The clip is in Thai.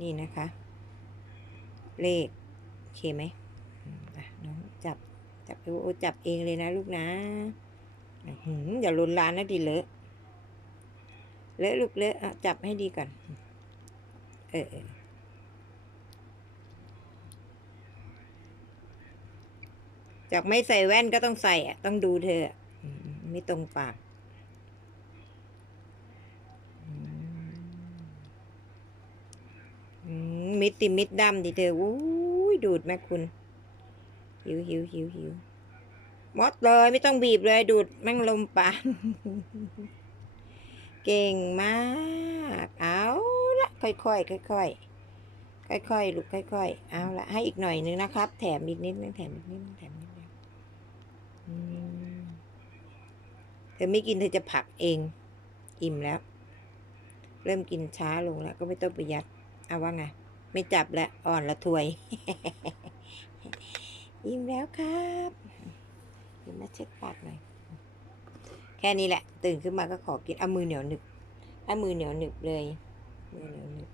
นี่นะคะ เลขโอเคไหมน้องจับจับโอ้จับเองเลยนะลูกนะอื้อหืออย่าลนลานนะดิเลอะเลอะลูกเลอะจับให้ดีก่อนเออจากไม่ใส่แว่นก็ต้องใส่อะต้องดูเธอ ไม่ตรงปากอืมอื มิดติมิดดำดิเธออู้ยดูดแม่คุณ หิวหิวหิวหิวหมดเลยไม่ต้องบีบเลยดูดแม่งลมปานเก่งมาก เอาละค่อยๆค่อยๆค่อยๆลูกค่อยๆเอาละให้อีกหน่อยนึงนะครับ แถมอีกนิดนึงแถมอีกนิดนึงแถมนิดนึงเธอไม่กินเธอจะผักเอง อิ่มแล้ว เริ่มกินช้าลงแล้ว ก็ไม่ต้องประหยัด เอาว่าไง ไม่จับแล้วอ่อนละถวยอิ่มแล้วครับเดี๋ยวมาเช็ดปากหน่อย แค่นี้แหละ ตื่นขึ้นมาก็ขอกินเอามือเหนียวหนึบเอามือเหนียวหนึบเลย มือเหนียวหนึบเลย